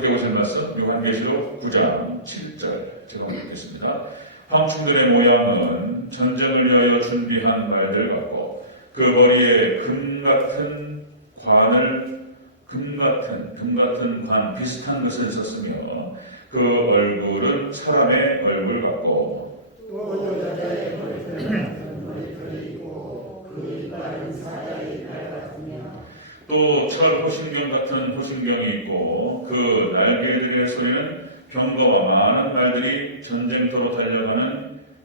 함께 보실 말씀 요한계시록 9장 7절 제가 읽겠습니다. 황충들의 모양은 전쟁을 위하여 준비한 말들 같고 그 머리에 금 같은 관 비슷한 것을 썼으며 그 얼굴은 사람의 얼굴 같고 또 여자의 머리털 같은 머리털이 있고 그 이빨은 사자의 이빨 같으며 또 철 호신경 같은 호신경이 있고 그 날개들의 소리는 병거와 많은 말들이 전쟁터로 달려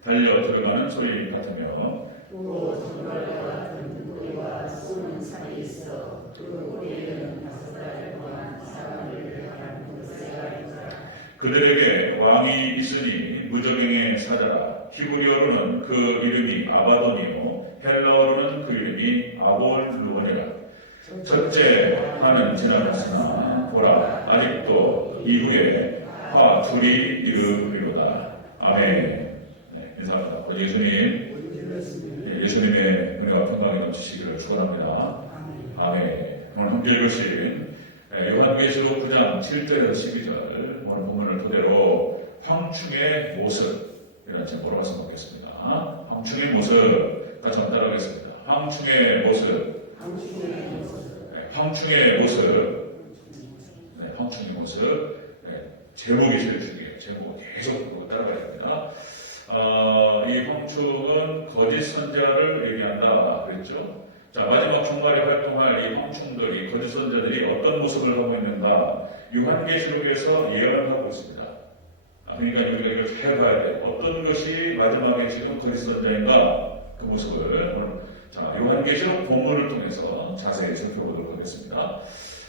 들어가는 소리 같으며 또 정갈과 같은 꼬리와 쏘는 살이 있어 그 꼬리에는 5가지 동안 사람을 향한 물새가 있더라. 그들에게 왕이 있으니 무적행의 사자라. 히브리어로는 그 이름이 아바돈이요 헬라어로는 그 이름이 아볼루오니라. 첫째 화는 지나갔으나 보라 아직도 이후에 화 둘이 이르리로다. 아멘. 네, 인사합니다. 예수님의 은혜와 평강이 넘치시기를 축원합니다. 아멘. 오늘 함께 읽으신 요한계시록 9장 7절에서 12절 오늘 본문을 토대로 황충의 모습이라는 제목으로 말씀드리겠습니다. 황충의 모습 같이 한번 따라하겠습니다. 황충의 모습. 제목이 제일 중요해요. 제목 계속 따라가야 됩니다. 이 황충은 거짓 선자를 얘기한다 그랬죠. 자, 마지막 종말에 활동할 이 황충들이 거짓 선자들이 어떤 모습을 하고 있는가 요한계시록에서 예언을 하고 있습니다. 그러니까 우리가 이걸 잘 봐야 돼요. 어떤 것이 마지막에 지금 거짓 선자인가 그 모습을 요한계시록 본문을 통해서 자세히 살펴보도록 하겠습니다.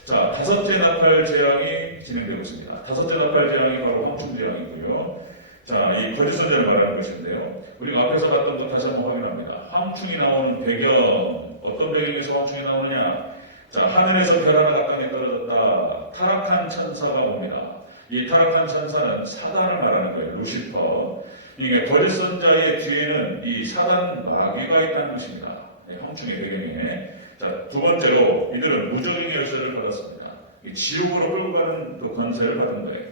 자, 다섯째 나팔 재앙이 진행되고 있습니다. 다섯째 나팔 재앙이 바로 황충 재앙이고요. 자, 이 거짓 선자를 말하는 것인데요. 우리가 앞에서 봤던 것 다시 한번 확인합니다. 황충이 나온 배경, 어떤 배경에서 황충이 나오느냐? 자, 하늘에서 별 하나가 땅에 떨어졌다. 타락한 천사가 옵니다. 이 타락한 천사는 사단을 말하는 거예요. 루시퍼. 그러니까 거짓 선자의 뒤에는 이 사단 마귀가 있다는 것입니다. 네, 황충의 배경에. 자, 두 번째로 이들은 무적의 열쇠를 받았습니다. 지옥으로 끌고 가는 그 권세를 받은 거예요.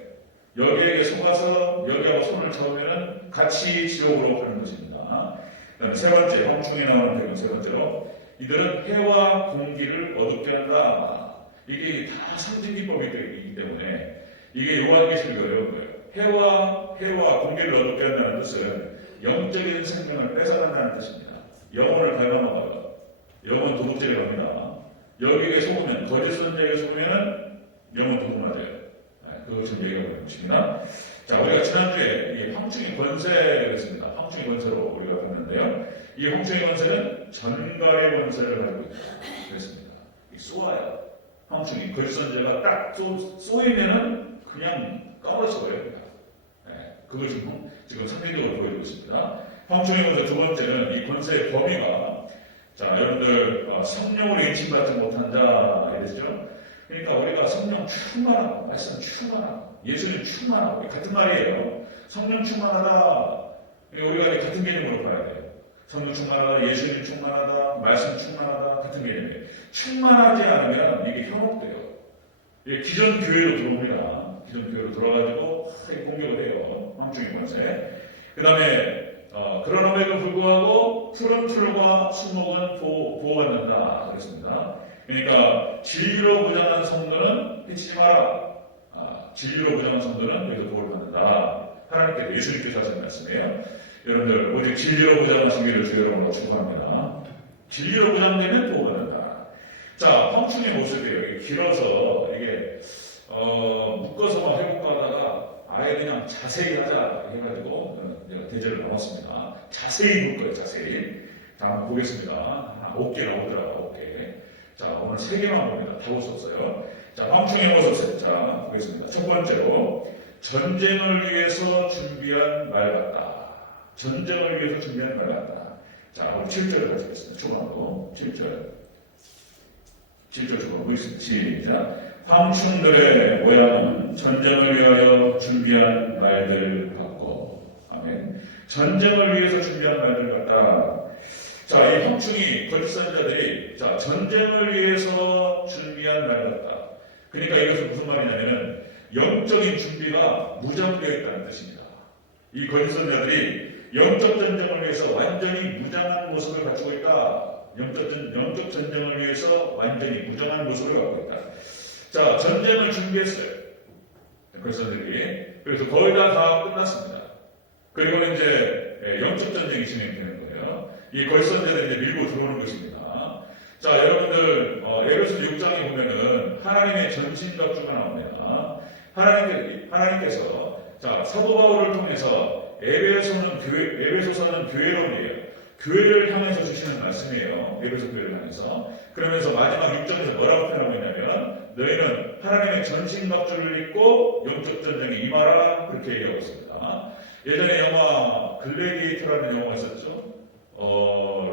여기에게 속아서 여기하고 손을 잡으면 같이 지옥으로 가는 것입니다. 그다음에 세 번째, 황충이 나오는 배경 세 번째로 이들은 해와 공기를 어둡게 한다. 이게 다 상징 기법이 되기 때문에 이게 요한계시록이 어려운 거예요. 해와 공기를 어둡게 한다는 뜻은 영적인 생명을 뺏어간다는 뜻입니다. 영혼을 갉아먹어요. 영혼 도둑질을 합니다. 여기에 속으면 거짓 선자에게 속으면 영혼 도둑 맞아요. 그걸 지금 얘기하고 있는 것입니다. 자, 우리가 지난주에 이 황충의 권세를 했습니다. 황충의 권세로 우리가 봤는데요. 이 황충의 권세는 전갈의 권세를 가지고 있습니다. 쏘아요. 황충이 거짓 선자가 딱 쏘이면은 그냥 까버려져요. 그걸 지금 상대적으로 보여주고 있습니다. 황충의 권세 두 번째는 이 권세의 범위가 자, 여러분들 성령으로 인침받지 못한 자 이랬죠. 그러니까 우리가 성령 충만하고 말씀 충만하고 예수님 충만하고 같은 말이에요. 성령 충만하다. 우리가 같은 개념으로 봐야 돼요. 성령 충만하다, 예수님 충만하다, 말씀 충만하다 같은 개념이에요. 충만하지 않으면 이게 현혹돼요. 이게 기존 교회로 들어옵니다. 기존 교회로 들어와가지고 공격을 해요. 황충의 권세. 그 다음에 그러남에도 불구하고 푸른 풀과 수목은 보호받는다 그랬습니다. 그러니까 진리로 무장한 성도는 해치지 마라. 진리로 무장한 성도는 여기서 보호를 받는다. 하나님께서 예수님께서 하신 말씀이에요. 여러분들 오직 진리로 무장하시기를 주 여러분으로 축복합니다. 진리로 무장되면 보호받는다. 자, 황충의 모습이에요. 길어서 이게 묶어서만 회복하다가 아예 그냥 자세히 하자 해가지고 제가 대제를 나눴습니다. 자세히 묶어요. 자세히. 자, 한번 보겠습니다. 5개 나오더라고요. 5개. 자, 오늘 3개만 봅니다. 다 볼 수 없어요. 자, 황충의 모습. 자, 보겠습니다. 첫 번째로 전쟁을 위해서 준비한 말 같다. 전쟁을 위해서 준비한 말 같다. 자, 오늘 7절을 가지겠습니다. 초반으로 7절. 7절 초반 보겠습니다. 시작. 황충들의 모양은 전쟁을 위하여 준비한 말들 같고, 아멘. 전쟁을 위해서 준비한 말들 같다. 자, 이 황충이 거짓 선자들이 자, 전쟁을 위해서 준비한 말 같다. 그러니까 이것은 무슨 말이냐면은 영적인 준비가 무장되어 있다는 뜻입니다. 이 거짓 선자들이 영적 전쟁을 위해서 완전히 무장한 모습을 갖추고 있다. 영적 전쟁을 위해서 완전히 무장한 모습을 갖고 있다. 자, 전쟁을 준비했어요. 거짓선들이. 그래서 거의 다 끝났습니다. 그리고 이제 영적 전쟁이 진행되는 거예요. 이 거짓 선자들이 이제 밀고 들어오는 것입니다. 자, 여러분들 에베소 6장에 보면은 하나님의 전신갑주가 나옵니다. 하나님께서 자, 사도 바울을 통해서 에베소서는 교회론이에요. 교회를 향해서 주시는 말씀이에요. 에베소 교회를 향해서. 그러면서 마지막 6장에서 뭐라고 표현하고 있냐면 너희는 하나님의 전신갑주를 입고 영적 전쟁에 임하라 그렇게 얘기하고 있습니다. 예전에 영화 글래디에이터라는 영화가 있었죠.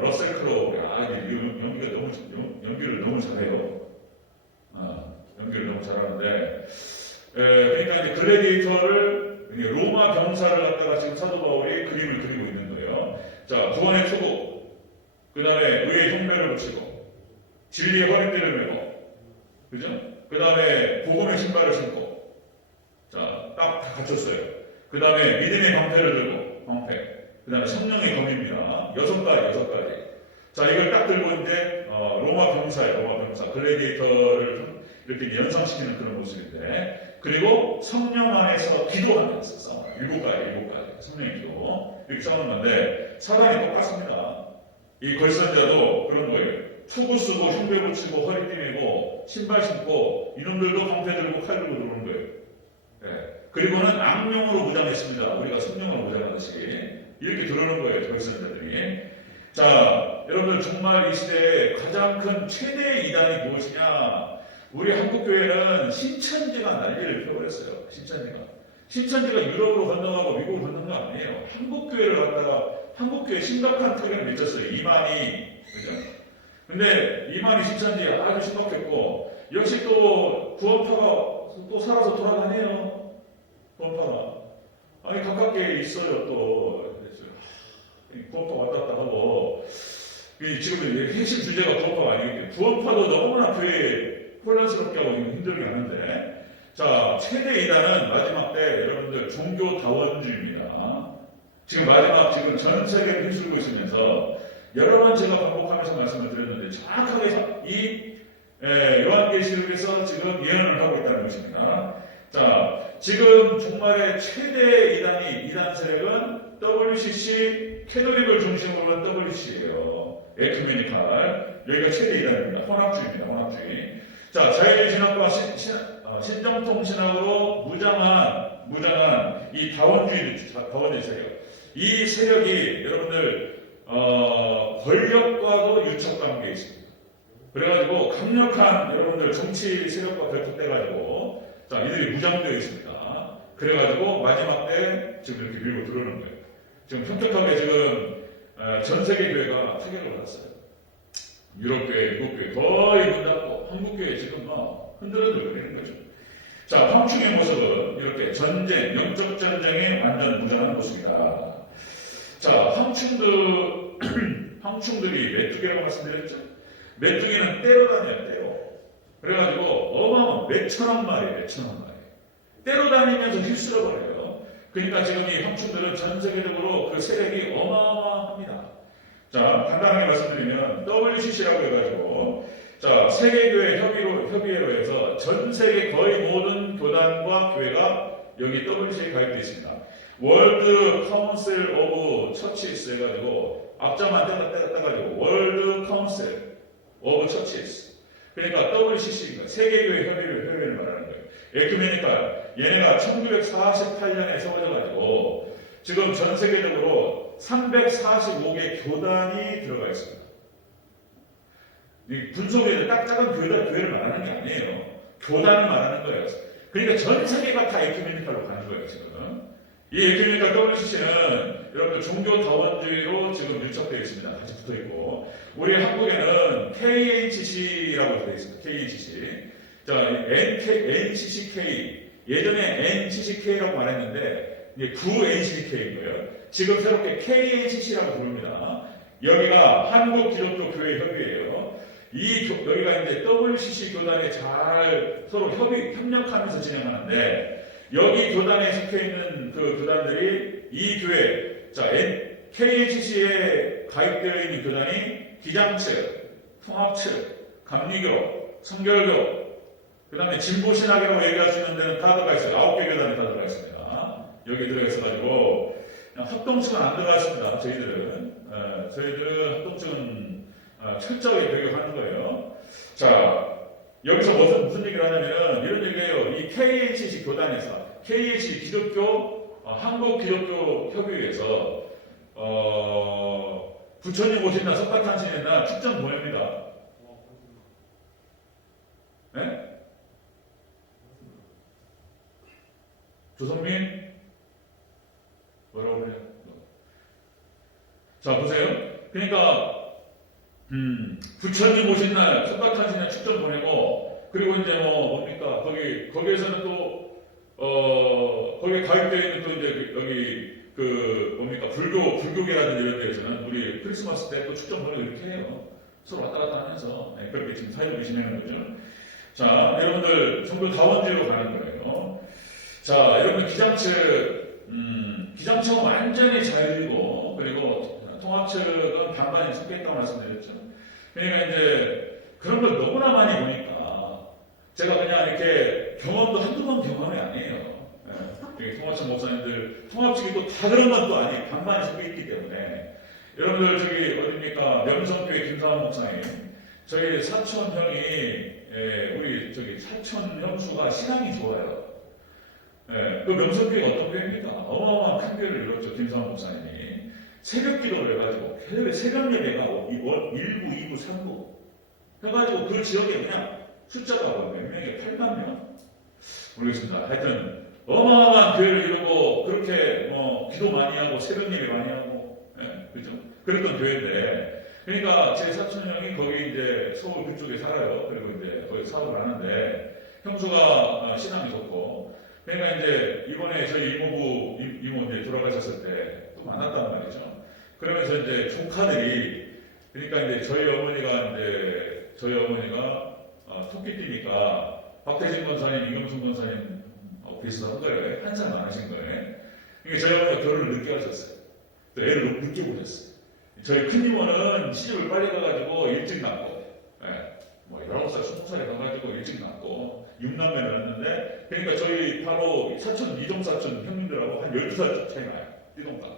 러셀 크로우, 연기를 너무 잘해요. 연기를 너무 잘하는데, 그러니까 이제 글래디에이터를 로마 병사를 갖다가 지금 사도 바울이 그림을 그리고 있는 거예요. 자, 구원의 투구, 그 다음에 의의 흉배를 붙이고, 진리의 허리띠를 메고, 그죠? 그 다음에 복음의 신발을 신고, 자, 딱 다 갖췄어요. 그 다음에 믿음의 방패를 들고, 방패. 그 다음에 성령의 검입니다. 6가지. 자, 이걸 딱 들고 이제, 로마 병사, 글래디에이터를 이렇게 연상시키는 그런 모습인데, 그리고 성령 안에서 기도하면서 싸워. 7가지. 성령의 기도. 이렇게 싸우는 건데, 사단이 똑같습니다. 이 거짓선자도 그런 거예요. 투구 쓰고, 흉배 붙이고, 허리띠 메고, 신발 신고, 이놈들도 방패 들고, 칼 들고 들어오는 거예요. 네. 그리고는 악령으로 무장했습니다. 우리가 성령으로 무장하듯이. 이렇게 들어오는 거예요, 거짓선자들이. 자, 여러분들 정말 이 시대에 가장 큰 최대의 이단이 무엇이냐? 우리 한국교회는 신천지가 난리를 펴버렸어요. 신천지가 유럽으로 건너가고 미국으로 건너간 거 아니에요. 한국교회를 갖다가 한국교회 심각한 특징을 맺었어요. 이만희, 그죠? 근데 이만희 신천지 아주 심각했고 역시 또 구원파가 또 살아서 돌아다녀요. 구원파가. 아니 가깝게 있어요 또. 구원파 왔다 갔다 하고 지금 핵심 주제가 구원파가 아니기 때문에 구원파도 너무나 교회에 혼란스럽게 하고 힘들게 하는데 자 최대 이단은 마지막 때 여러분들 종교다원주의입니다. 지금 마지막 지금 전 세계를 휩쓸고 있으면서 여러 번 제가 반복하면서 말씀을 드렸는데 정확하게 이 요한계시록에서 지금 예언을 하고 있다는 것입니다. 자 지금 정말의 최대 이단 세력은 WCC 캐톨릭을 중심으로 한 WCC예요. 에큐메니칼. 여기가 최대 이단입니다. 혼합주의. 자, 자유신학과 신정통 신학으로 무장한 이 다원주의 세력. 이 세력이 여러분들 권력과도 유착 관계에 있습니다. 그래가지고 강력한 여러분들 정치 세력과 결탁돼가지고 자, 이들이 무장되어 있습니다. 그래가지고 마지막 때 지금 이렇게 밀고 들어오는 거예요. 지금 현격하게 지금 전 세계 교회가 타격을 받았어요. 유럽교회, 미국교회 거의 문 닫고 한국교회 지금 막 흔들흔들거리는 거죠. 자, 황충의 모습은 이렇게 전쟁, 영적 전쟁에 완전 무장한 모습이다. 자, 황충들이 메뚜기라고 말씀드렸죠? 메뚜기는 떼로 다녀요, 떼로. 그래가지고 어마어마한 몇천억 마리. 떼로 다니면서 휩쓸어버려요. 그러니까 지금 이 황충들은 전 세계적으로 그 세력이 어마어마합니다. 자, 간단하게 말씀드리면 WCC라고 해가지고 자, 세계교회 협의회로 해서 전 세계 거의 모든 교단과 교회가 여기 WCC에 가입되어 있습니다. 월드 카운슬 오브 처치스 해가지고 앞자만 떼가지고 월드 카운슬 오브 처치스 그러니까 WCC가 세계교회 협의회를 말하는 거예요. 에큐메니칼 얘네가 1948년에 세워져가지고 지금 전 세계적으로 345개 교단이 들어가 있습니다. 이 분속에는 딱 작은 교회를 말하는 게 아니에요. 교단을 말하는 거예요. 그러니까 전 세계가 다 에큐메니칼로 가는 거예요, 지금. 이 에큐메니칼 WCC는 여러분들 종교다원주의로 지금 밀착되어 있습니다. 같이 붙어 있고. 우리 한국에는 KHC라고 되어 있습니다. KHC. 자, NCCK. 예전에 NCCK라고 말했는데, 이게 구 NCCK인 거예요. 지금 새롭게 KHC라고 부릅니다. 여기가 한국기독교교회협의회예요. 여기가 이제 WCC 교단에 잘 서로 협력하면서 진행하는데, 여기 교단에 속해 있는 그 교단들이 이 교회, 자, KHC에 가입되어 있는 교단이 기장측, 통합측, 감리교, 성결교, 그 다음에 진보신학이라고 얘기할 수 있는 데는 다 들어가 있어요. 9개 교단이 다 들어가 있습니다. 여기 들어가 있어가지고, 합동측은 안 들어가 있습니다. 저희들은 합동측은 철저하게 배격하는 거예요. 자, 여기서 무슨 얘기를 하냐면, 이런 얘기예요. 이 KHC 교단에서, KHC 기독교, 한국기독교협의회에서, 부처님 오신다, 석가탄신일날 축전 보냅니다. 네? 조성민? 뭐라고 그래요? 자, 보세요. 그러니까, 부처님 오신 날, 석가탄신일 축전 보내고, 그리고 이제 뭡니까? 거기에서는 또, 거기에 가입되어 있는 또 이제 여기, 뭡니까? 불교계라든지 이런 데에서는 우리 크리스마스 때 또 축전 보내고 이렇게 해요. 서로 왔다 갔다 하면서. 네, 그렇게 지금 사회를 지내는 거죠. 자, 여러분들, 전부 다원주의로 가는 거예요. 자, 여러분 기장측은 완전히 자유이고, 그리고 통합측은 반반이 섞여있다고 말씀드렸죠. 그러니까 이제 그런 걸 너무나 많이 보니까 제가 그냥 이렇게 경험도 한두 번 경험이 아니에요. 네, 통합측 목사님들, 통합측이 또 다 그런 건 또 아니에요. 반반이 섞여있기 때문에. 여러분들 저기 어딥니까? 명성교회 김사원 목사님. 저희 사촌 형이, 우리 저기 사촌 형수가 신앙이 좋아요. 네, 그 명성교회가 어떤 교회입니까? 어마어마한 큰 교회를 이뤘죠. 김상원 목사님이. 새벽 기도를 해가지고, 새벽 예배가 1부, 2부, 3부. 해가지고 그 지역에 그냥 숫자가 몇 명이에요? 8만 명? 모르겠습니다. 하여튼, 어마어마한 교회를 이루고, 그렇게 기도 많이 하고, 새벽 예배 많이 하고, 그죠? 그랬던 교회인데, 그러니까 제 사촌 형이 거기 이제 서울 그쪽에 살아요. 그리고 이제 거기 사업을 하는데, 형수가 신앙이 좋고, 그러니까 이제 이번에 저희 이모 이제 돌아가셨을 때 또 만났단 말이죠. 그러면서 이제 조카들이, 그러니까 이제 저희 어머니가 토끼띠니까 박태진 권사님, 이경순 권사님 비슷한 거예요. 한 살 많으신 거예요. 그러니까 저희 어머니가 결혼을 늦게 하셨어요. 또 애를 늦게 보셨어요. 저희 큰 이모는 시집을 빨리 가가지고 일찍 낳고, 19살, 20살에 가가지고 일찍 낳고, 6남매를 낳았는데, 그러니까 저희 바로 사촌, 이종사촌 형님들하고 한 12살 차이 나요. 띠동갑.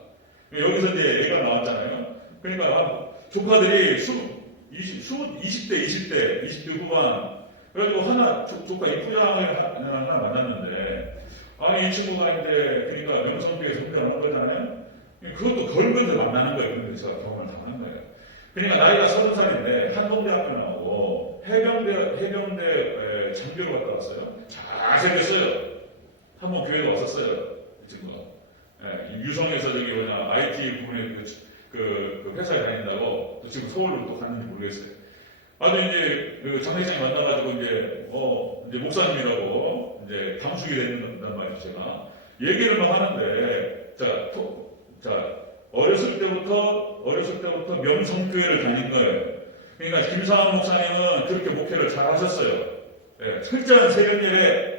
여기서 이제 애가 나왔잖아요. 그러니까 조카들이 20대, 20대 후반. 그래가지고 조카 이쁘장을 하나 만났는데, 아니, 이 친구가 이제, 그러니까 명성교회 선배를 한 거잖아요. 그것도 걸면서 만나는 거예요. 근데 제가 경험을 당한 거예요. 그러니까 나이가 30살인데, 한동대학교 나오고, 해병대 장교로 갔다 왔어요. 잘생겼어요. 한번 교회에 왔었어요. 이 친구가. 유성에서 IT 부분에 그 회사에 다닌다고, 또 지금 서울로 또 갔는지 모르겠어요. 아주 이제 그 장례식장에 만나가지고 이제 목사님이라고 이제 당숙이 된단 말이죠. 제가 얘기를 막 하는데, 자, 어렸을 때부터 명성교회를 다닌 거예요. 그러니까 김상원 목사님은 그렇게 목회를 잘 하셨어요. 철저한 새벽예배,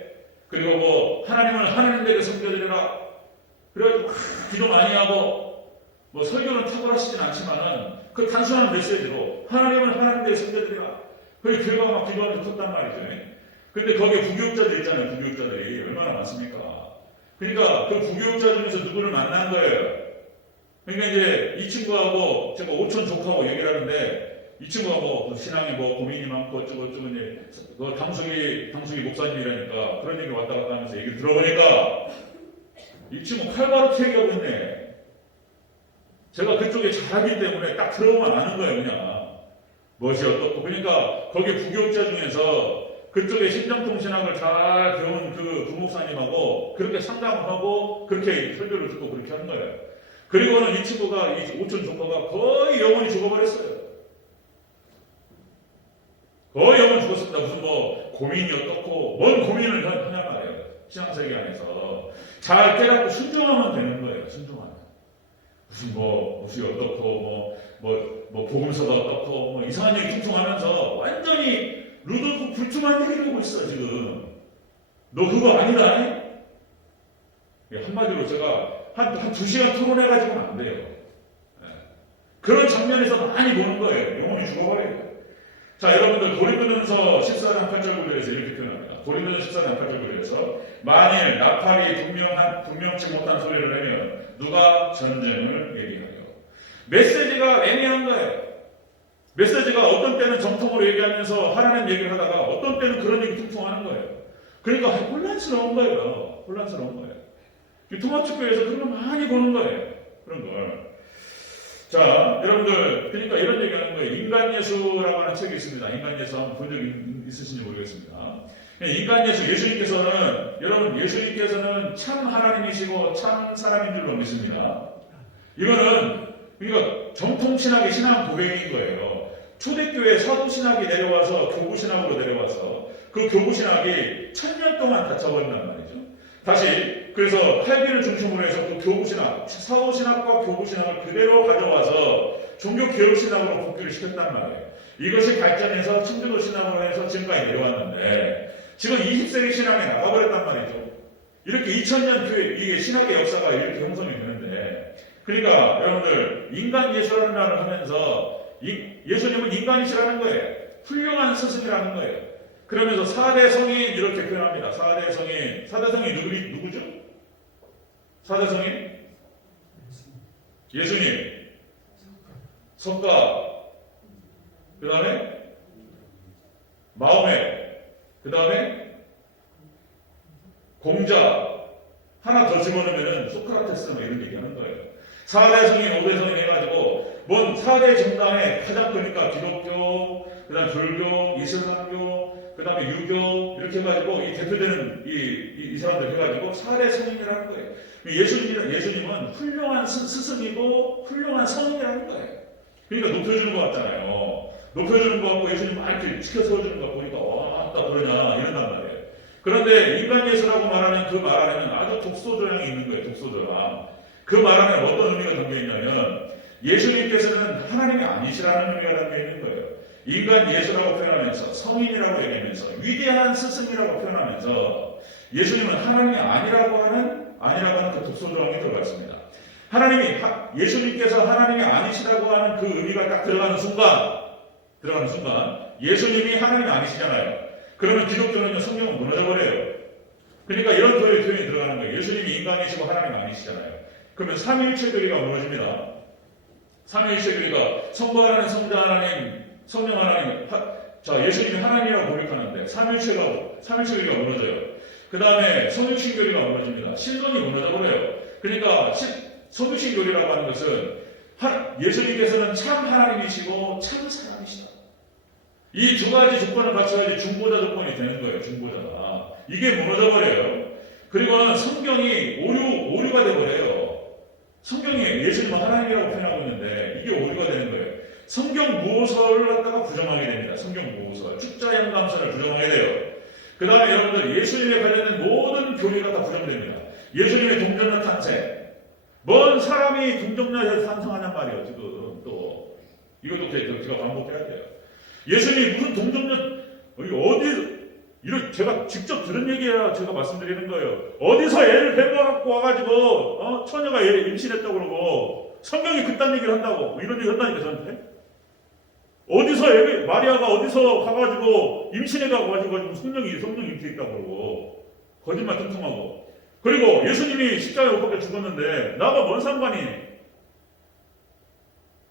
그리고 하나님을 하나님에게 섬겨드리라. 그래가지고 기도 많이 하고, 설교는 탁월하시진 않지만은 그 단순한 메시지로 하나님을 하나님에게 섬겨드리라. 그래서 교회가 막 기도하는 게 컸단 말이죠. 근데 거기에 부교육자들 있잖아요. 부교육자들이 얼마나 많습니까? 그러니까 그 부교육자 중에서 누구를 만난 거예요. 그러니까 이제 이 친구하고 제가 오촌 조카하고 얘기를 하는데, 이 친구가 신앙에 고민이 많고 어쩌고 이제 그 당숙이 목사님이라니까 그런 얘기 왔다 갔다 하면서 얘기를 들어보니까 이 친구 칼바로 얘기하고 있네. 제가 그쪽에 잘하기 때문에 딱 들어보면 아는 거예요. 그냥 멋이 어떻고. 그러니까 거기 부교육자 중에서 그쪽에 신정통신학을 잘 배운 그 부목사님하고 그렇게 상담을 하고 그렇게 설교를 듣고 그렇게 하는 거예요. 그리고는 이 친구가, 이 오촌 조카가 거의 영혼이 죽어버렸어요. 거의 영혼이 죽었습니다. 무슨 고민이 어떻고, 뭔 고민을 하냐 말이에요. 신앙세계 안에서. 잘 깨닫고 순종하면 되는 거예요. 순종하면. 무슨 무엇이 어떻고, 복음서가 어떻고, 이상한 얘기 퉁퉁하면서 완전히 루돌프 불투만 얘기하고 있어, 지금. 너 그거 아니다, 아니? 한마디로 제가 한 2시간 토론해가지고는 안 돼요. 예. 그런 장면에서 많이 보는 거예요. 영혼이 죽어버려요. 자, 여러분들 고린도전서 14장 8절 9절에서 이렇게 표현합니다. 고린도전서 14장 8절 9절에서 만일 나팔이 분명치 못한 소리를 내면 누가 전쟁을 얘기하려. 메시지가 애매한 거예요. 메시지가 어떤 때는 정통으로 얘기하면서 하나님 얘기를 하다가 어떤 때는 그런 얘기 퉁퉁 하는 거예요. 그러니까 혼란스러운 거예요. 혼란스러운 거예요. 토마토 교회에서 그런 거 많이 보는 거예요. 그런 걸. 자, 여러분들, 그러니까 이런 얘기 하는 거예요. 인간예수라고 하는 책이 있습니다. 인간예수 한번 본 적이 있으신지 모르겠습니다. 인간예수, 여러분, 예수님께서는 참 하나님이시고 참 사람인 줄로 믿습니다. 이거는, 그러니까 정통신학의 신앙 고백인 거예요. 초대교회 사도신학이 내려와서 교구신학으로 내려와서 그 교구신학이 1000년 동안 닫혀버린단 말이죠. 다시 그래서 칼빈을 중심으로 해서 또 교구신학, 사도신학과 교구신학을 그대로 가져와서 종교개혁신학으로 복귀를 시켰단 말이에요. 이것이 발전해서 청교도신학으로 해서 지금까지 내려왔는데 지금 20세기 신학에 나가버렸단 말이죠. 이렇게 2000년 교회, 이게 신학의 역사가 이렇게 형성이 되는데 그러니까 여러분들 인간 예수라는 말을 하면서 예수님은 인간이시라는 거예요. 훌륭한 스승이라는 거예요. 그러면서 4대 성인 이렇게 표현합니다. 4대 성인 누구죠? 4대 성인? 예수님, 석가, 그 다음에 마호메, 그 다음에 공자, 하나 더 집어넣으면 소크라테스 뭐 이런 얘기하는 거예요. 4대 성인, 5대 성인 해가지고 뭔 4대 정당에 가장 크니까 기독교, 그 다음 불교, 이슬람교, 그 다음에 유교 이렇게 해가지고 이 대표되는 이 사람들 해가지고 4대 성인이라는 거예요. 예수님은 훌륭한 스승이고 훌륭한 성인이라는 거예요. 그러니까 높여주는 것 같잖아요. 높여주는 것 같고 예수님 막 이렇게 지켜 세워주는 것 보니까 왔다 그러냐 이런단 말이에요. 그런데 인간 예수라고 말하는 그 말 안에는 아주 독소조항이 있는 거예요. 독소조항. 그 말 안에 어떤 의미가 담겨 있냐면 예수님께서는 하나님이 아니시라는 의미가 담겨 있는 거예요. 인간 예수라고 표현하면서 성인이라고 얘기하면서 위대한 스승이라고 표현하면서 예수님은 하나님이 아니라고 하는 그 독소조항이 들어가 있습니다. 예수님께서 하나님이 아니시라고 하는 그 의미가 딱 들어가는 순간 예수님이 하나님이 아니시잖아요. 그러면 기독교는요 성경은 무너져버려요. 그러니까 이런 표현이 들어가는 거예요. 예수님이 인간이시고 하나님 아니시잖아요. 그러면 삼위일체교리가 무너집니다. 삼위일체교리가 성부 하나님, 성자 하나님, 성령 하나님, 예수님이 하나님이라고 고백하는데 삼위일체교리가 무너져요. 그 다음에 성육신교리가 무너집니다. 신론이 무너져버려요. 그러니까 성육신교리라고 하는 것은 예수님께서는 참 하나님이시고 참 사람이시다. 이 두 가지 조건을 갖춰야지 중보자 조건이 되는 거예요. 중보자가. 이게 무너져버려요. 그리고는 성경이 오류가 돼버려요. 성경이 예수님은 하나님이라고 표현하고 있는데 이게 오류가 되는 거예요. 성경 무호서를 갖다가 부정하게 됩니다. 성경 무호서. 축자영감서를 부정하게 돼요. 그 다음에 여러분들 예수님에 관련된 모든 교리가 다 부정됩니다. 예수님의 동정녀 탄생. 뭔 사람이 동정녀에서 탄생하냔 말이에요. 지금 또 이것도 제가 반복해야 돼요. 예수님이 무슨 동정녀 제가 직접 들은 얘기야. 제가 말씀드리는 거예요. 어디서 애를 뱀가갖고 와가지고 처녀가 애 임신했다고 그러고 성경이 그딴 얘기를 한다고 이런 얘기 한다니까 저한테. 어디서 마리아가 어디서 가가지고 임신해가지고 성령 임신했다고 그러고 거짓말 뚱뚱하고. 그리고 예수님이 십자가에 못 박혀 죽었는데 나가 뭔 상관이.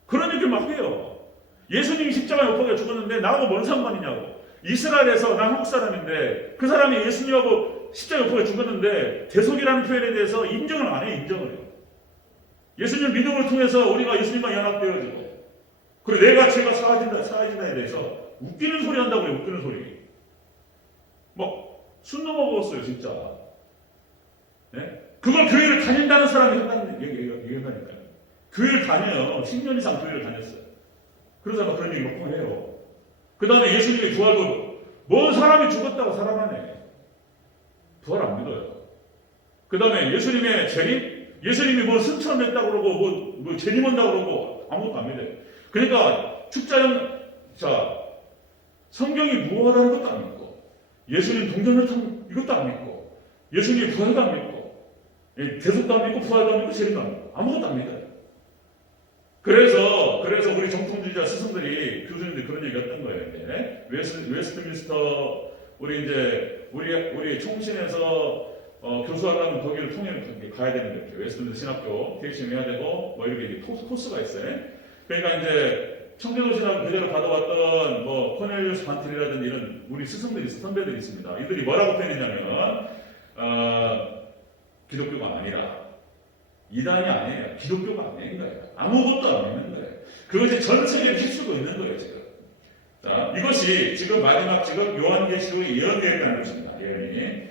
그런 얘기를 막 해요. 예수님이 십자가에 못 박혀 죽었는데 나하고 뭔 상관이냐고. 이스라엘에서 난 한국 사람인데 그 사람이 예수님하고 십자가에 못 박혀 죽었는데 대속이라는 표현에 대해서 인정을 안 해요. 인정을 해요. 예수님 믿음을 통해서 우리가 예수님과 연합되어지고 그리고 내가 죄가 사하진다에 대해서 웃기는 소리 한다고 해요. 웃기는 소리. 술 넘어먹었어요. 진짜. 네? 그걸 교회를 다닌다는 사람이 얘기한다니까요. 교회를 다녀요. 10년 이상 교회를 다녔어요. 그러다가 그런 얘기 몇 번 해요. 그 다음에 예수님의 부활도 뭔 사람이 죽었다고 살아나네. 부활 안 믿어요. 그 다음에 예수님의 재림? 예수님이 뭐 승천했다고 그러고 뭐 재림한다고 그러고 아무것도 안 믿어요. 그러니까 성경이 무엇하다는 것도 안 믿고 예수님 동정녀 이것도 안 믿고 예수님의 부활도 안 믿고 대속도 안 믿고 부활도 안 믿고 세례도 안 믿고 아무것도 안 믿어요. 그래서 우리 정통주의자 스승들이 교수님들이 그런 얘기 했던 거예요. 이제. 웨스트민스터 우리 총신에서 교수하려면 거기를 통해 가야 되는 거죠. 웨스트민스터 신학교 대신 해야 되고 뭐 이렇게 코스가 있어요. 그러니까 이제 청교도신학교 교재를 받아왔던 뭐 코넬리우스 반틀이라든지 이런 우리 스승들이 선배들이 있습니다. 이들이 뭐라고 표현했냐면 기독교가 아니라 이단이 아니에요. 기독교가 아닌 거예요. 아무것도 안 믿는 거예요. 그것이 전 세계에 휩쓰고 있는 거예요, 지금. 자, 이것이 지금 마지막 지금 요한계시록에 예언되어 있다는 것입니다. 예언이.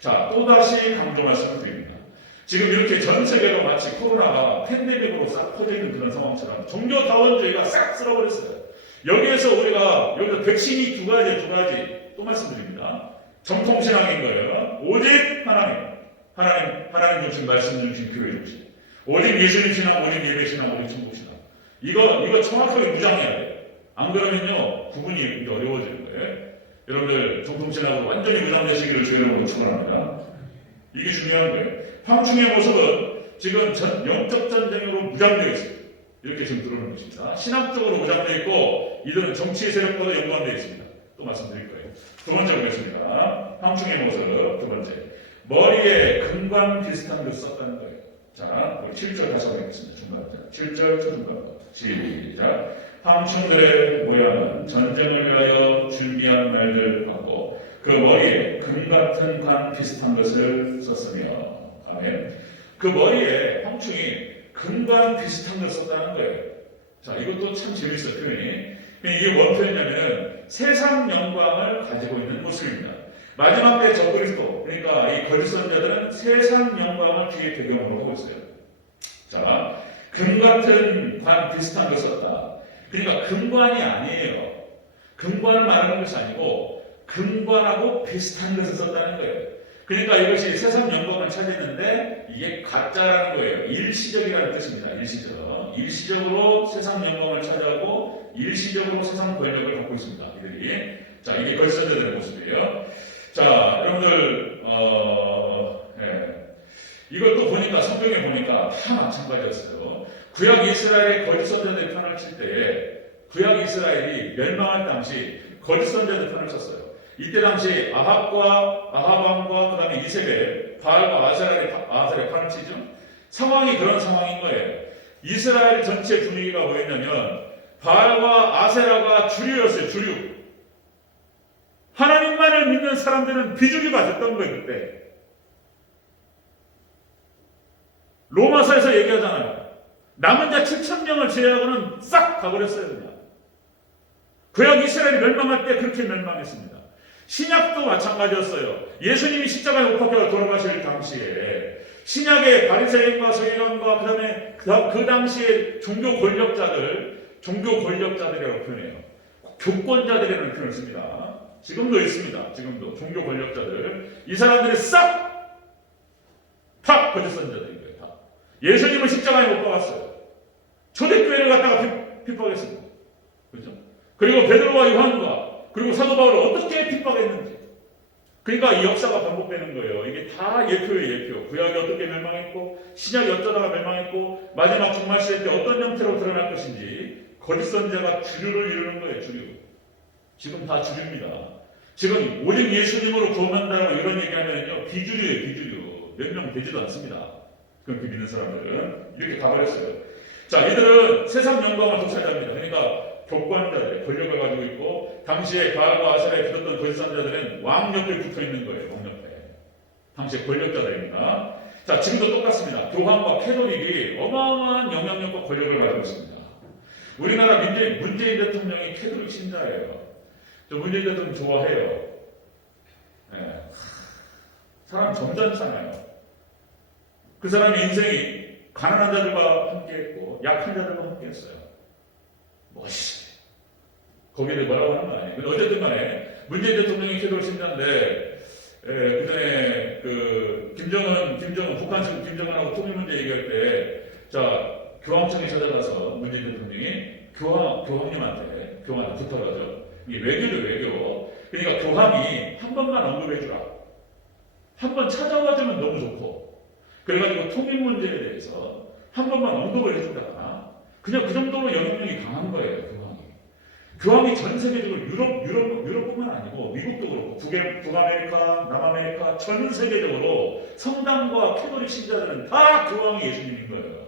자, 또다시 강조 말씀을 드립니다. 지금 이렇게 전 세계로 마치 코로나가 팬데믹으로 싹 퍼져 있는 그런 상황처럼 종교다원주의가 싹 쓸어버렸어요. 여기서 백신이 두 가지 또 말씀드립니다. 정통신앙인 거예요. 오직 하나님 중심, 말씀 중심, 교회 중심. 오직 예수님 신앙, 오직 예배 신앙, 오직 천국 신앙. 이거 정확하게 무장해야 돼요. 안 그러면요, 구분이 어려워지는 거예요. 여러분들 정통신앙으로 완전히 무장되시기를 주의로 축원합니다. 이게 중요한 거예요. 황충의 모습은 지금 영적 전쟁으로 무장되어 있습니다. 이렇게 지금 들어오는 것입니다. 신학적으로 무장되어 있고 이들은 정치 세력과도 연관되어 있습니다. 또 말씀드릴 거예요. 두 번째 보겠습니다. 황충의 모습 두 번째. 머리에 금관 비슷한 걸 썼다는 거예요. 자, 7절 다시 보겠습니다. 중간부터. 7절 초중간부터. 시작. 황충들의 모양은 전쟁을 위하여 준비한 말들 같고 그 머리에 금 같은 관 비슷한 것을 썼으며 아멘. 그 머리에 황충이 금관 비슷한 걸 썼다는 거예요. 자, 이것도 참 재밌어요, 표현이. 이게 뭔 표현이냐면 세상 영광을 가지고 있는 모습입니다. 마지막 때 적그리스도, 그러니까 이 거짓 선자들은 세상 영광을 뒤에 배경으로 하고 있어요. 자, 금 같은 관 비슷한 걸 썼다. 그러니까 금관이 아니에요. 금관을 말하는 것이 아니고 금관하고 비슷한 것을 썼다는 거예요. 그러니까 이것이 세상 영광을 차지했는데 이게 가짜라는 거예요. 일시적이라는 뜻입니다. 일시적으로 세상 영광을 차지하고 일시적으로 세상 권력을 갖고 있습니다. 이들이. 자, 이게 거짓 선자들의 모습이에요. 자, 여러분들 이것도 보니까 성경에 보니까 다 마찬가지였어요. 구약 이스라엘의 거짓 선자들의 편을 칠 때에 구약 이스라엘이 멸망할 당시 거짓 선자들 편을 쳤어요. 이때 당시 아합왕과 그다음에 이세벨, 바알과 아세라의 편을 치죠. 상황이 그런 상황인 거예요. 이스라엘 전체 분위기가 뭐였냐면 바알과 아세라가 주류였어요. 주류. 하나님만을 믿는 사람들은 비주류가 됐던 거예요. 그때. 로마서에서 얘기하잖아요. 남은 자 7,000명을 제외하고는 싹 가버렸어요. 그냥. 구약 이스라엘이 멸망할 때 그렇게 멸망했습니다. 신약도 마찬가지였어요. 예수님이 십자가에 못 박혀 돌아가실 당시에 신약의 바리새인과 서기관과 그다음에 그 당시에 종교 권력자들이라고 표현해요. 교권자들이라는 표현을 씁니다. 지금도 있습니다. 지금도 종교 권력자들. 이 사람들이 싹 다 거짓 선자들인 거예요. 다. 예수님을 십자가에 못 박았어요. 초대교회를 갖다가 핍박했습니다. 그렇죠? 그리고 베드로와 요한과 그리고 사도 바울을 어떻게 핍박했는지. 그러니까 이 역사가 반복되는 거예요. 이게 다 예표예요, 예표. 구약이 어떻게 멸망했고 신약이 어쩌다가 멸망했고 마지막 종말 시대 때 어떤 형태로 드러날 것인지 거짓 선자가 주류를 이루는 거예요. 주류. 지금 다 주류입니다. 지금 오직 예수님으로 구원한다고 이런 얘기하면요 비주류예요. 비주류. 몇 명 되지도 않습니다. 그렇게 믿는 사람들은 이렇게 가버렸어요. 자, 이들은 세상 영광을 독차지합니다. 그러니까 교권자들, 권력을 가지고 있고 당시에 바알과 아세라에 붙었던 거짓 선자들은 왕 옆에 붙어 있는 거예요. 왕 옆에. 당시에 권력자들입니다. 자, 지금도 똑같습니다. 교황과 캐톨릭이 어마어마한 영향력과 권력을 가지고 있습니다. 우리나라 문재인 대통령이 캐톨릭 신자예요. 저 문재인 대통령 좋아해요. 네. 사람 점잖잖아요. 그 사람의 인생이 가난한 자들과 함께했고 약한 자들과 함께했어요. 멋있어요. 거기에 뭐라고 하는 거 아니에요. 근데 어쨌든 간에 문재인 대통령이 캐톨릭 신자인데 그 전에 그 북한 측 김정은하고 통일 문제 얘기할 때 자 교황청에 찾아가서 문재인 대통령이 교황님한테 부탁하죠. 이게 외교죠, 외교. 그러니까 교황이 한 번만 언급해주라. 한 번 찾아와주면 너무 좋고 그래가지고 통일 문제에 대해서 한 번만 언급을 해준다거나 그냥 그 정도로 영향력이 강한 거예요. 교황이. 교황이 전 세계적으로 유럽뿐만 아니고 미국도 그렇고 북아메리카, 남아메리카 전 세계적으로 성당과 캐톨릭 신자들은 다 교황이 예수님인 거예요.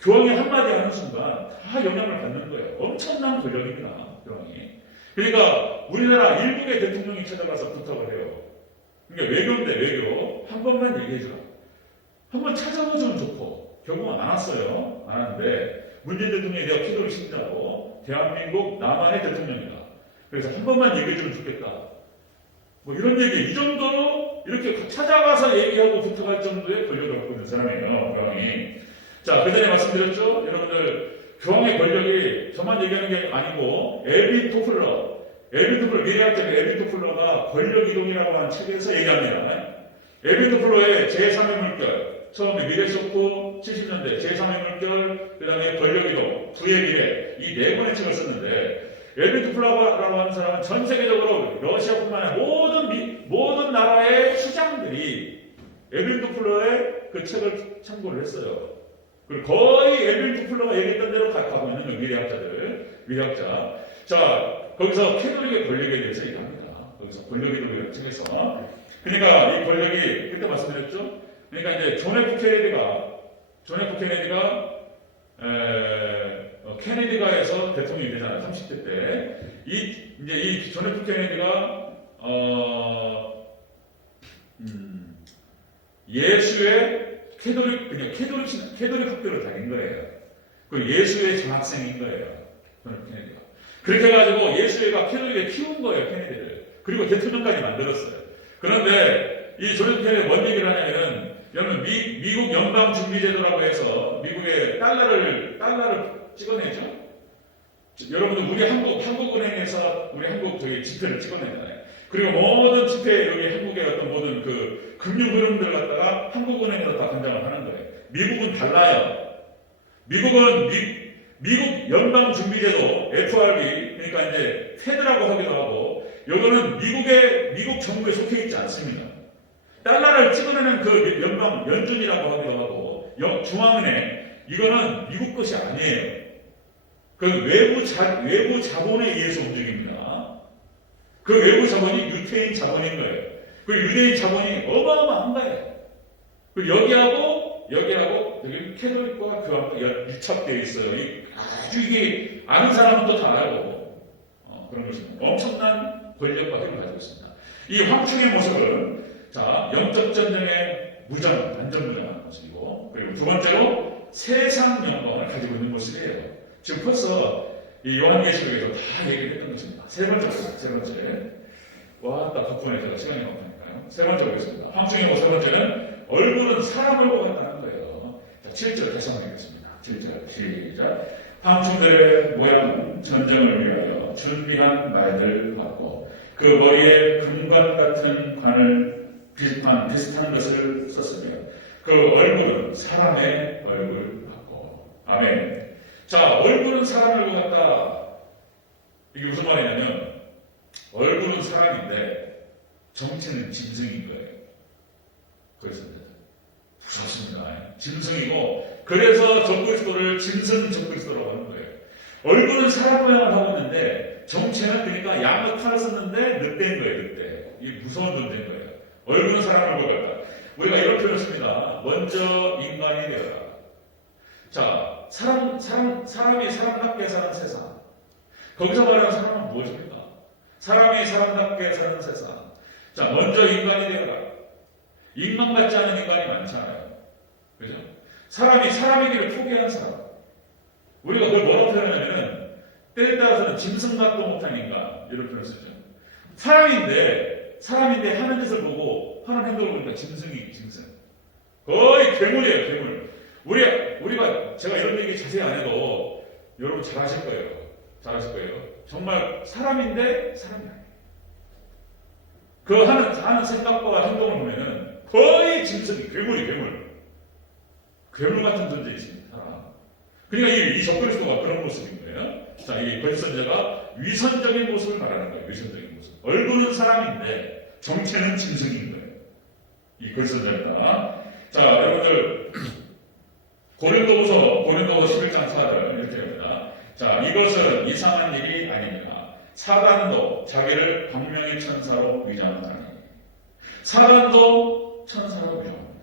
교황이 한마디 하는 순간 다 영향을 받는 거예요. 엄청난 권력입니다. 교황이. 그러니까 우리나라 일국의 대통령이 찾아가서 부탁을 해요. 그러니까 외교인데 외교 한 번만 얘기해주라. 한번 찾아보면 좋고 결국은 안 왔어요. 안 왔는데 문재인 대통령이 내가 캐톨릭 신자고 대한민국 남한의 대통령이다. 그래서 한 번만 얘기해주면 좋겠다. 뭐 이런 얘기 이 정도로 이렇게 찾아가서 얘기하고 부탁할 정도의 권력을 갖고 있는 사람이에요. 교황이. 자, 그 전에 말씀드렸죠? 여러분들 교황의 권력이 저만 얘기하는 게 아니고 엘빈 토플러 미래학자 엘빈 토플러가 권력 이동이라고 하는 책에서 얘기합니다. 엘빈 토플러의 제3의 물결 처음에 미래 쇼크 70년대 제3의 물결 그 다음에 권력 이동 부의 미래 이 네 권의 책을 썼는데 엘빈 토플러라고 하는 사람은 전 세계적으로 러시아뿐만 아니라 모든 나라의 수장들이 엘빈 토플러의 그 책을 참고를 했어요. 그리고 거의 엘빈 토플러가 얘기했던 대로 가고 있는 그 미래학자. 자, 거기서 캐톨릭의 권력에 대해서 얘기합니다. 거기서 권력이동이라는 책에서. 그러니까 이 권력이 그때 말씀드렸죠. 그러니까 이제 존 F 케네디가에서 대통령이 되잖아요. 30대 때. 이 존 F 케네디가 예수의 캐톨릭 학교를 다닌 거예요. 그리고 예수의 장학생인 거예요. 존 F 케네디가. 그렇게 해가지고 예수가 캐톨릭에 키운 거예요. 케네디를. 그리고 대통령까지 만들었어요. 그런데 이 존 F 케네디가 뭔 얘기를 하냐면은 여러분 미국 연방준비제도라고 해서 미국의 달러를 찍어내죠. 여러분들 우리 한국은행에서 우리 한국 지폐를 찍어내잖아요. 그리고 모든 지폐 여기 한국의 어떤 모든 그 금융 흐름들 갖다가 한국은행에서 다 관장을 하는 거예요. 미국은 달라요. 미국 연방준비제도 FRB 그러니까 이제 페드라고 하기도 하고 이거는 미국 정부에 속해 있지 않습니다. 달러를 찍어내는 그 연준이라고 하기도 하고 중앙은행 이거는 미국 것이 아니에요. 그 외부 자본에 의해서 움직입니다. 그 외부 자본이 유태인 자본인 거예요. 그 유대인 자본이 어마어마한 거예요. 그리고 여기하고 여기 캐톨릭과 교황과 밀착되어 있어요. 아주 이게 아는 사람은 또 다 알고 그런 것입니다. 엄청난 권력과 힘을 가지고 있습니다. 이 황충의 모습은 자, 영적 전쟁의 안전무장한 모습이고, 그리고 두 번째로 세상 영광을 가지고 있는 모습이에요. 지금 벌써 이 요한계시록에서 다 얘기를 했던 것입니다. 세 번째. 와, 딱 덕분에 제가 시간이 없으니까요. 세 번째 보겠습니다. 황충의 모습 세 번째는 얼굴은 사람 얼굴 같다는 거예요. 자, 7절 다시 한번 읽겠습니다. 7절 시작. 황충들의 모양은 전쟁을 위하여 준비한 말들 같고, 그 머리에 금관 같은 관을 비슷한 것을 썼으며 그 얼굴은 사람의 얼굴 같고 아멘. 자, 얼굴은 사람 얼굴 같다. 이게 무슨 말이냐면 얼굴은 사람인데 정체는 짐승인 거예요. 그래서 무섭습니다. 짐승이고 그래서 적그리스도를 짐승 적그리스도라고 하는 거예요. 얼굴은 사람 모양을 하고 있는데 정체는 그러니까 양의 칼을 썼는데 늑대인 거예요. 늑대. 이게 무서운 존재인 거예요. 얼굴은 사람을 보겠다. 우리가 이런 표현을 씁니다. 먼저 인간이 되어라. 자, 사람이 사람답게 사는 세상. 거기서 말하는 사람은 무엇입니까? 사람이 사람답게 사는 세상. 자, 먼저 인간이 되어라. 인간 같지 않은 인간이 많잖아요. 그죠? 사람이 사람이기를 포기한 사람. 우리가 그걸 뭐라고 표현하냐면은 때에 따라서는 짐승같도 못한 인간 이런 표현을 쓰죠. 사람인데 하는 짓을 보고 하는 행동을 보니까 짐승. 거의 괴물이에요, 괴물. 우리가 제가 이런 얘기 자세히 안 해도 여러분 잘 아실 거예요. 정말 사람인데 사람이 아니에요. 그 하는 생각과 행동을 보면은 거의 짐승이 괴물 같은 존재 있습니다. 그러니까 이 적그리스도가 그런 모습인 거예요. 자, 이 거짓 선자가 위선적인 모습을 말하는 거예요. 위선적인 모습. 얼굴은 사람인데 정체는 짐승인 거예요. 이 거짓 선자입니다. 자, 여러분들 여러분들 고린도후서 11장 4절 이렇게 합니다. 자, 이것은 이상한 일이 아닙니다. 사단도 자기를 광명의 천사로 위장하니. 사단도 천사로 위장합니다.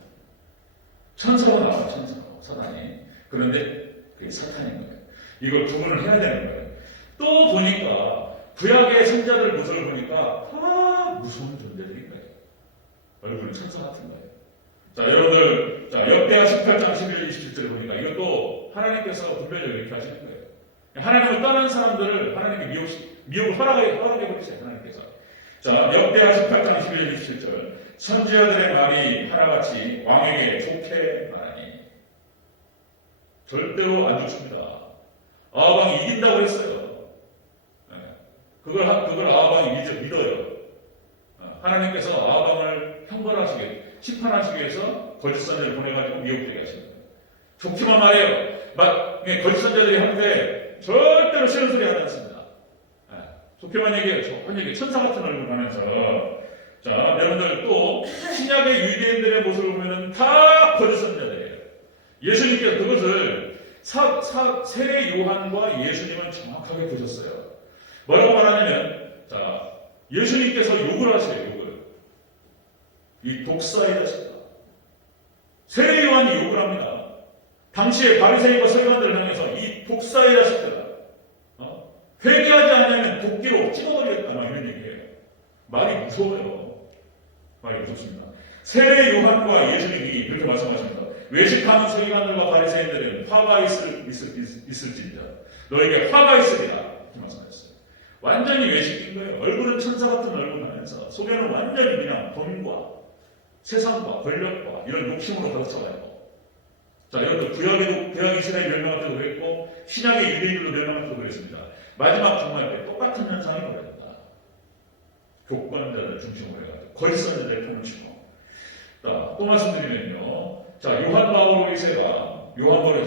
천사로 나와, 천사로. 사단이. 그런데 그게 사탄인 거예요. 이걸 구분을 해야 되는 거예요. 또 보니까 구약의 선자들 모습을 보니까 다 무서운 존재들인 거예요. 얼굴은 천사 같은 거예요. 자, 여러분들, 자, 역대하 18장 11, 27절을 보니까 이것도 하나님께서 분별적으로 이렇게 하시는 거예요. 하나님을 떠난 사람들을 하나님께 미혹을 허락해버리세요, 하나님께서. 자, 역대하 18장 11, 27절. 선지자들의 말이 하나같이 왕에게 좋게 말하니. 절대로 안 좋습니다. 아합왕이 이긴다고 그랬어요. 그걸 아합왕이 믿어요. 하나님께서 아합왕을 형벌하시게, 심판하시기 위해서 거짓 선자를 보내가지고 미혹되게 하시는 거예요. 좋기만 말해요. 거짓 선자들이 하는데 절대로 싫은 소리 하지 않습니다. 좋게만 얘기해요. 좋은 얘기. 천사 같은 얼굴 하면서. 자, 여러분들 또 신약의 유대인들의 모습을 보면은 다 거짓 선자들이에요. 예수님께서 그것을 세례 요한과 예수님은 정확하게 보셨어요. 뭐라고 말하냐면, 자, 예수님께서 욕을 하세요, 욕을. 이 독사의 자식아. 세례 요한이 욕을 합니다. 당시에 바리새인과 서기관들을 향해서 이 독사의 자식들아, 회개하지 않으면 도끼로 찍어버리겠다, 막 이런 얘기예요. 말이 무서워요. 말이 무섭습니다. 세례 요한과 예수님이 그렇게 말씀하십니다. 외식하는 서기관들과 바리새인들은 화가 있을지니라. 너에게 화가 있으리라. 이렇게 말씀하셨어요. 완전히 외식인 거예요. 얼굴은 천사 같은 얼굴 하면서 속에는 완전히 그냥 돈과 세상과 권력과 이런 욕심으로 가득차가지고. 자, 여러분들 구약 이스라엘 멸망할 때도 그랬고 신약의 유대인들도 멸망할 때도 그랬습니다. 마지막 종말 때 똑같은 현상이 벌어진다. 교권자들 중심으로 해가지고 거짓 선자들의 편을 치고. 자, 또 말씀드리면요. 자, 요한 바울 1세가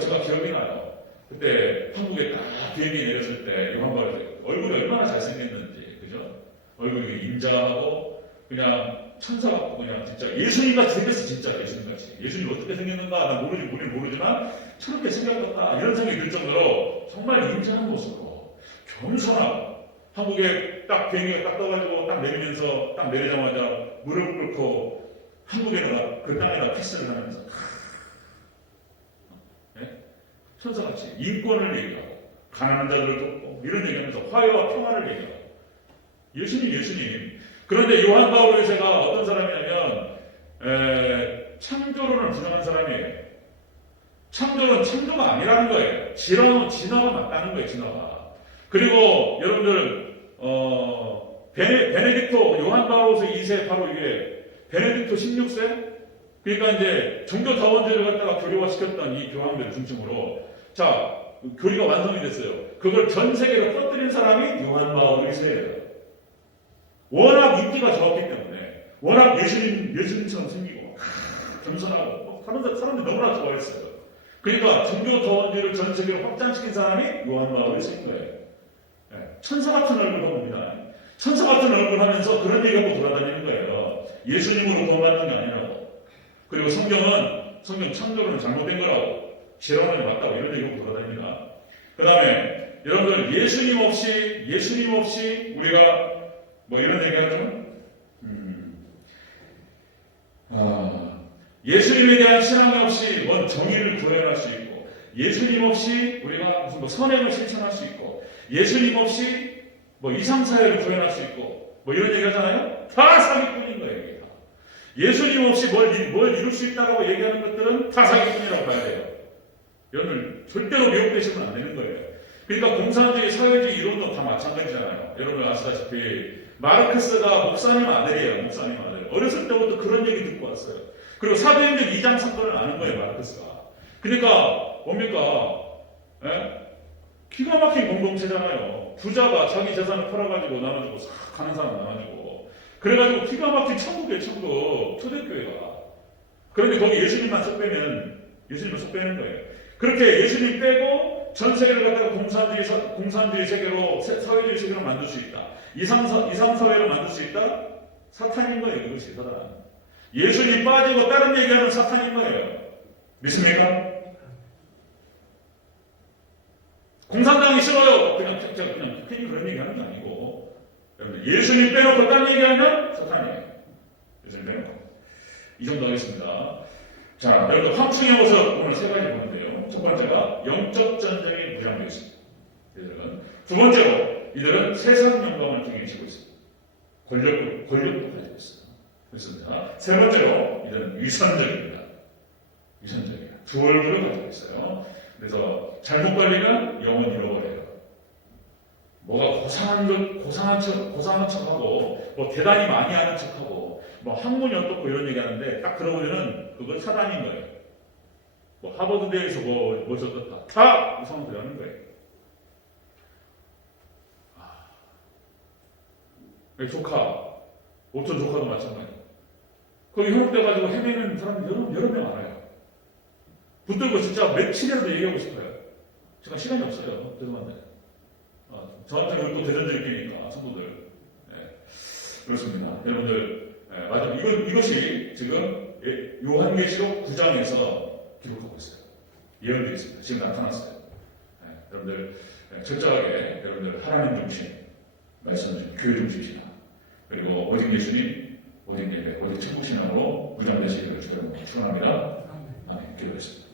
제가 기억이 나요. 그때 한국에 딱 비행기 내렸을 때 요한 바울 얼굴이 얼마나 잘생겼는지, 그죠? 얼굴이 인자하고 그냥 천사 같고 그냥 진짜 예수님같이 생겼어. 진짜 예수님같이. 예수님 어떻게 생겼는가 난 모르지만 저렇게 생겼다 이런 생각이 들 정도로 정말 인자한 모습으로 겸손하고 한국에 딱 비행기가 딱 떠가지고 딱 내리면서 딱 내리자마자 무릎을 꿇고 한국에다가 그 땅에다 키스를 하면서 천사같이 인권을 얘기하고 가난한 자들을 돕고 이런 얘기하면서 화해와 평화를 얘기하고 예수님. 그런데 요한 바울 1세가 어떤 사람이냐면 창조론을 부정한 사람이에요. 창조는 창조가 아니라는 거예요. 진화가 맞다는 거예요. 진화가. 그리고 여러분들 베네딕토 요한 바울 2세 바로 이게 베네딕토 16세 그러니까 이제 종교 다원주의를 갖다가 교류화시켰던 이 교황들 중심으로 자 교리가 완성이 됐어요. 그걸 전 세계로 퍼뜨린 사람이 요한 바울 1세예요. 워낙 인기가 좋았기 때문에 워낙 예수님처럼 생기고 겸손하고 사람들이 너무나 좋아했어요. 그러니까 종교 다원주의를 전 세계로 확장시킨 사람이 요한 바울 1세인 거예요. 천사 같은 얼굴 봅니다. 천사 같은 얼굴 하면서 그런 얘기하고 돌아다니는 거예요. 예수님으로 구원받는 게 아니라고. 그리고 성경 창조론은 잘못된 거라고. 실험론이 맞다고 이런 얘기하고 돌아다닙니다. 그 다음에 여러분들 예수님 없이 우리가 뭐 이런 얘기 하죠? 예수님에 대한 신앙이 없이 뭔 정의를 구현할 수 있고 예수님 없이 우리가 무슨 뭐 선행을 실천할 수 있고 예수님 없이 뭐 이상사회를 구현할 수 있고 뭐 이런 얘기 하잖아요. 다 사기꾼인 거예요. 이게 다. 예수님 없이 뭘 이룰 수 있다고 얘기하는 것들은 다 사기꾼이라고 봐야 돼요. 여러분 절대로 미혹되시면 안 되는 거예요. 그러니까 공산주의 사회주의 이론도 다 마찬가지잖아요. 여러분 아시다시피 마르크스가 목사님 아들이에요. 목사님 아들. 어렸을 때부터 그런 얘기 듣고 왔어요. 그리고 사도행전 2장 사건을 아는 거예요. 마르크스가. 그러니까 뭡니까? 기가 막힌 공동체잖아요. 부자가 자기 재산을 팔아가지고 나눠주고 싹 가는 사람 나눠주고 그래가지고 기가 막힌 천국이에요. 천국. 초대교회가. 그런데 거기 예수님만 쏙 빼는 거예요. 그렇게 예수님 빼고 전 세계를 갖다가 공산주의 세계로 사회주의 세계로 만들 수 있다. 이상사회로 만들 수 있다? 사탄인 거예요. 그것이 사단. 예수님 빠지고 다른 얘기하는 사탄인 거예요. 믿습니까? 공산당이 싫어요. 그냥 괜히 그런 얘기하는 게 아니고, 여러분들 예수님 빼놓고 딴 얘기하면 사탄이에요. 예수님 빼놓고. 이 정도 하겠습니다. 자, 여러분 황충의 모습 오늘 세 가지 보는데요. 첫 번째가 영적 전쟁에 무장되어 있습니다. 이들은 두 번째로 이들은 세상 영광을 등에 지고 있습니다. 권력도 가지고 있어요. 그렇습니다. 세 번째로 이들은 위선적입니다. 위선적이에요. 두 얼굴을 가지고 있어요. 그래서 잘못 걸리면 영혼 잃어버려요. 뭐가 고상한 척하고 뭐 대단히 많이 하는 척하고 뭐 학문이 어떻고 이런 얘기하는데 딱 들어보면은 그건 사단인 거예요. 뭐 하버드대에서 뭐 어떻다 다 이상한 소리 하는 거예요. 조카, 오촌 조카도 마찬가지. 거기 현혹돼가지고 헤매는 사람 여러 명 알아요. 붙들고 진짜 며칠이라도 얘기하고 싶어요. 제가 시간이 없어요. 죄송한데. 저한테 또 대전들끼니까 성도들. 네. 그렇습니다. 여러분들, 맞아. 이것이 지금 요한계시록 9장에서 기록하고 있어요. 예언되어 있습니다. 지금 나타났어요. 여러분들, 철저하게 여러분들 하나님 중심, 말씀 중심, 교회 중심이나 그리고 오직 예수님, 오직 예배, 오직 천국 신앙으로 무장되시기를 주님으로 축원합니다. 아멘. 기도했습니다.